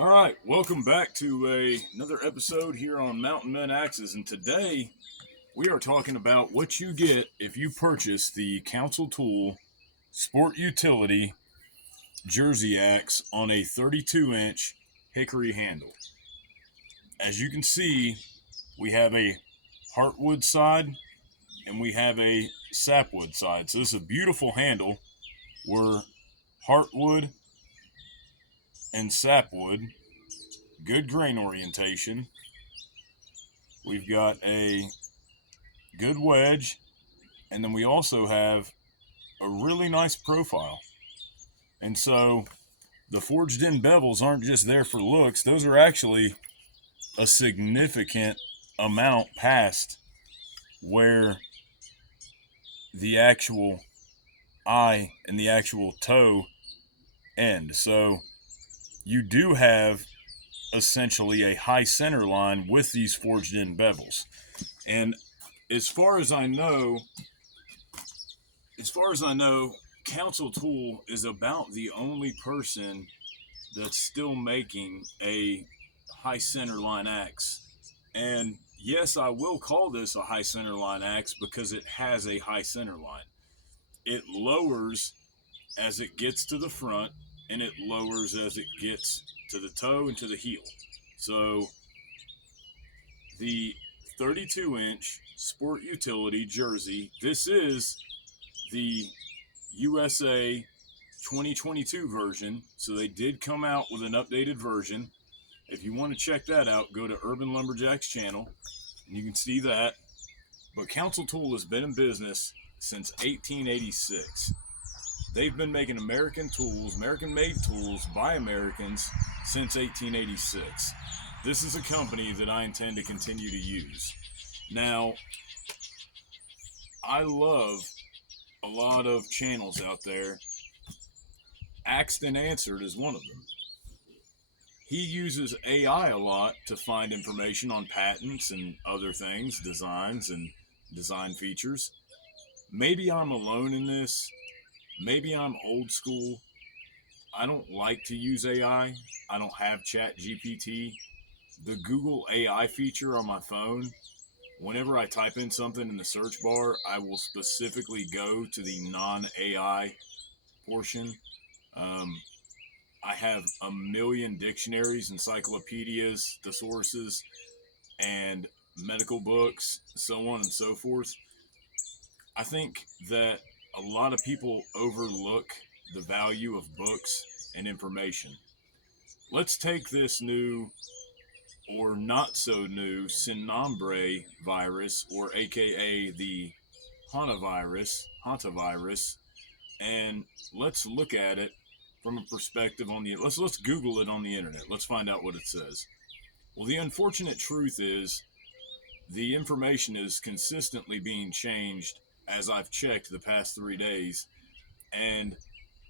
All right, welcome back to another episode here on Mountain Men Axes, and today we are talking about what you get if you purchase the Council Tool Sport Utility Jersey Axe on a 32-inch hickory handle. As you can see, we have a Hardwood side and we have a sapwood side. So this is a beautiful handle. We're Hardwood and sapwood. Good grain orientation. We've got a good wedge, and then we also have a really nice profile. And so the forged in bevels aren't just there for looks, those are actually a significant amount past where the actual eye and the actual toe end. So you do have essentially a high center line with these forged in bevels. And as far as I know, Council Tool is about the only person that's still making a high center line axe. And yes, I will call this a high center line axe because it has a high center line. It lowers as it gets to the front, and it lowers as it gets to the toe and to the heel. So the 32-inch Sport Utility Jersey, this is the USA 2022 version. So they did come out with an updated version. If you want to check that out, go to Urban Lumberjack's channel, and you can see that. But Council Tool has been in business since 1886. They've been making American tools, American-made tools by Americans since 1886. This is a company that I intend to continue to use. Now, I love a lot of channels out there. Axed and Answered is one of them. He uses AI a lot to find information on patents and other things, designs and design features. Maybe I'm alone in this. Maybe I'm old school. I don't like to use AI. I don't have ChatGPT. The Google AI feature on my phone, whenever I type in something in the search bar, I will specifically go to the non-AI portion. I have a million dictionaries, encyclopedias, thesauruses, and medical books, so on and so forth. I think that a lot of people overlook the value of books and information. Let's take this new or not so new Sinombre virus, or aka the hantavirus, and let's look at it from a perspective on the let's Google it on the internet. Let's find out what it says. Well, the unfortunate truth is the information is consistently being changed as I've checked the past 3 days, and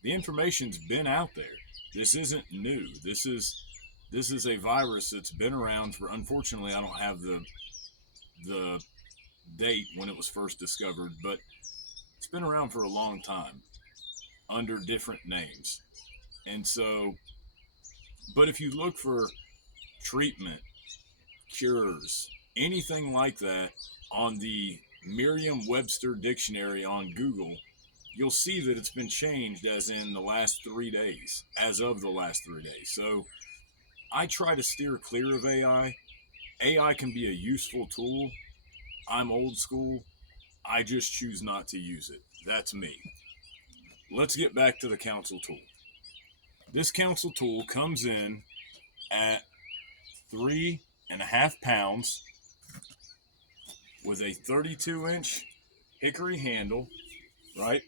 the information's been out there. This isn't new. This is a virus that's been around for, unfortunately, I don't have the date when it was first discovered, but it's been around for a long time under different names. And so, but if you look for treatment, cures, anything like that on the Merriam-Webster dictionary on Google, you'll see that it's been changed as in the last 3 days, as of the last 3 days. So I try to steer clear of AI. AI can be a useful tool. I'm old school. I just choose not to use it. That's me. Let's get back to the Council Tool. This Council Tool comes in at 3.5 pounds with a 32-inch hickory handle, right?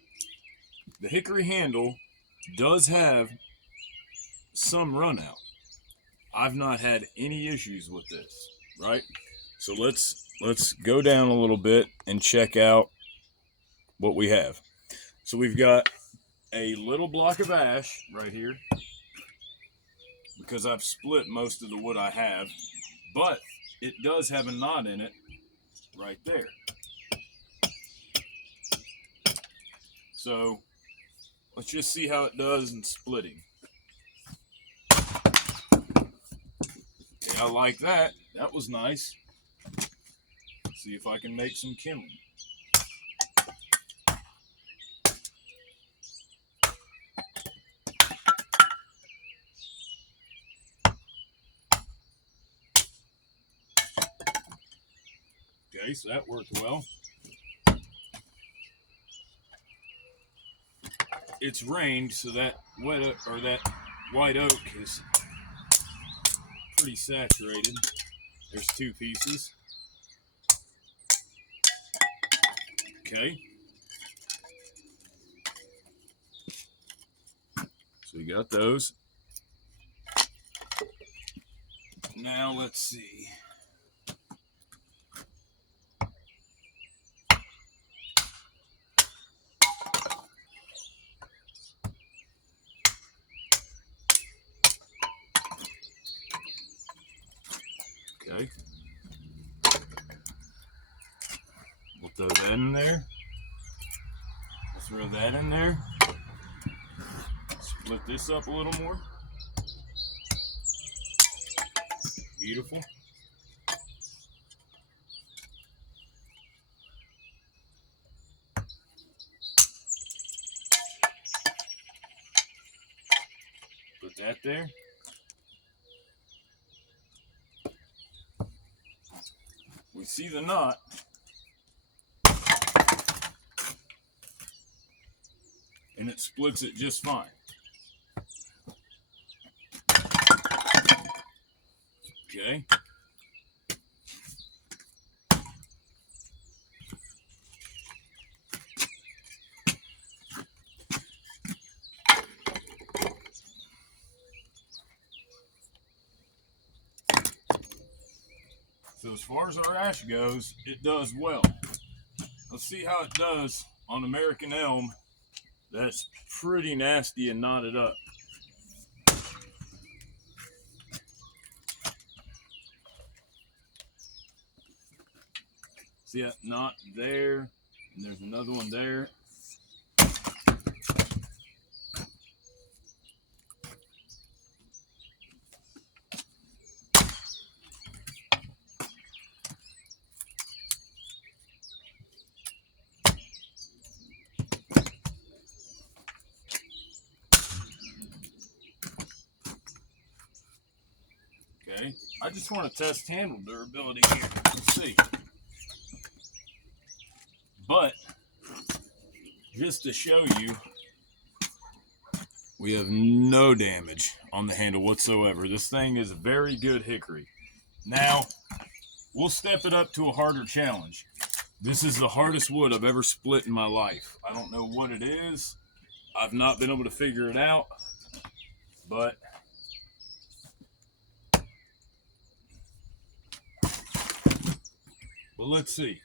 The hickory handle does have some run out. I've not had any issues with this, right? So let's go down a little bit and check out what we have. So we've got a little block of ash right here because I've split most of the wood I have, but it does have a knot in it right there. So let's just see how it does in splitting. I like that. That was nice. See if I can make some kindling. Okay, so that worked well. It's rained, so that white oak is pretty saturated. There's 2 pieces. Okay. So we got those. Now let's see. Okay. We'll throw that in there. We'll throw that in there. Split this up a little more. Beautiful. Put that there. We see the knot. And it splits it just fine. Okay. So as far as our ash goes, it does well. Let's see how it does on American elm. That's pretty nasty and knotted up. See that knot there, and there's another one there. Okay, I just want to test handle durability here. Let's see. But just to show you, we have no damage on the handle whatsoever. This thing is very good hickory. Now, we'll step it up to a harder challenge. This is the hardest wood I've ever split in my life. I don't know what it is. I've not been able to figure it out, but let's see.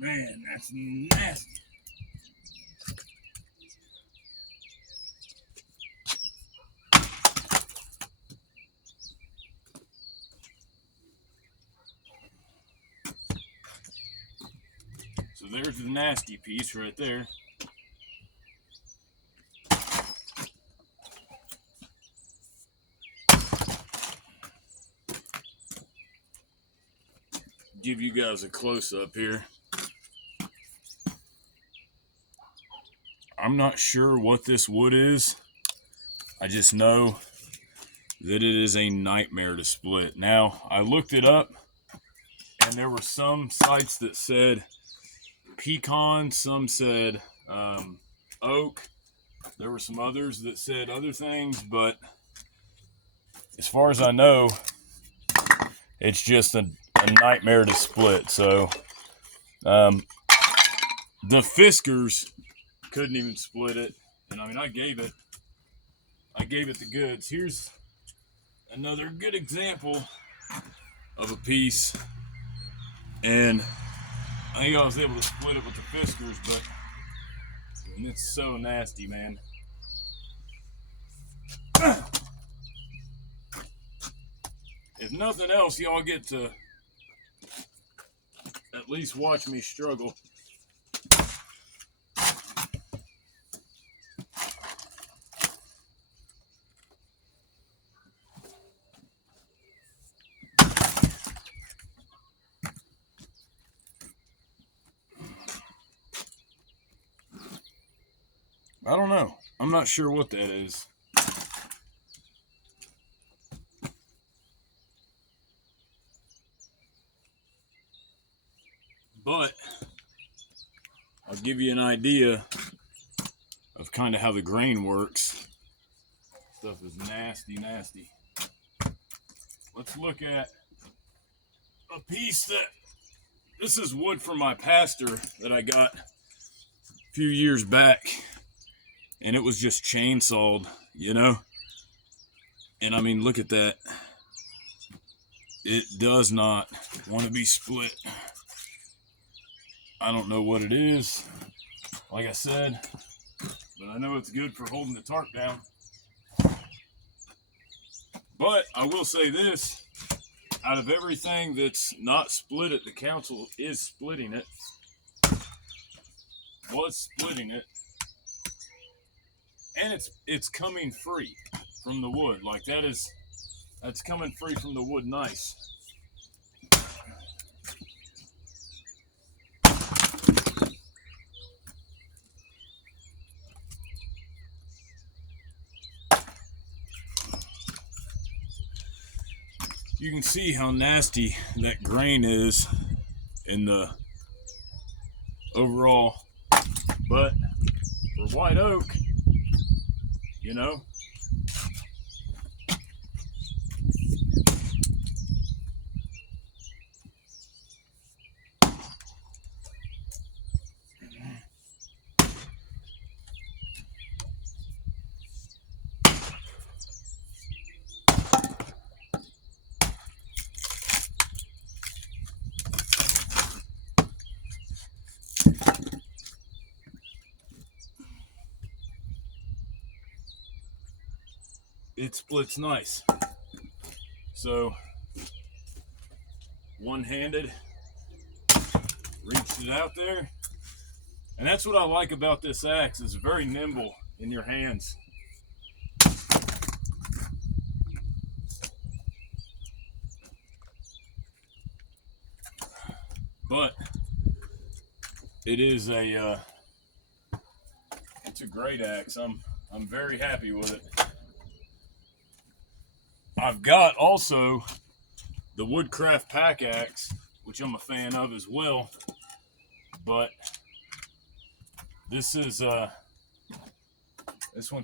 Man, that's nasty. So there's the nasty piece right there. Give you guys a close-up here. I'm not sure what this wood is. I just know that it is a nightmare to split. Now, I looked it up, and there were some sites that said pecan, some said oak. There were some others that said other things, but as far as I know, it's just a nightmare to split. So the Fiskars couldn't even split it, and I mean, I gave it the goods. Here's another good example of a piece, and I think I was able to split it with the Fiskars, but and it's so nasty, man. If nothing else, y'all get to at at least watch me struggle. I don't know. I'm not sure what that is. But I'll give you an idea of kind of how the grain works. Stuff is nasty, nasty. Let's look at a piece that, this is wood from my pastor that I got a few years back. And it was just chainsawed, you know? And I mean, look at that. It does not want to be split. I don't know what it is, like I said, but I know it's good for holding the tarp down. But I will say this, out of everything that's not split it, the council is splitting it, was splitting it, and it's coming free from the wood. Like that's coming free from the wood nice. You can see how nasty that grain is in the overall, but for white oak, you know, it splits nice. So one-handed, reached it out there. And that's what I like about this axe, it's very nimble in your hands. But it is it's a great axe. I'm very happy with it. I've got also the Woodcraft pack axe, which I'm a fan of as well. But this is this one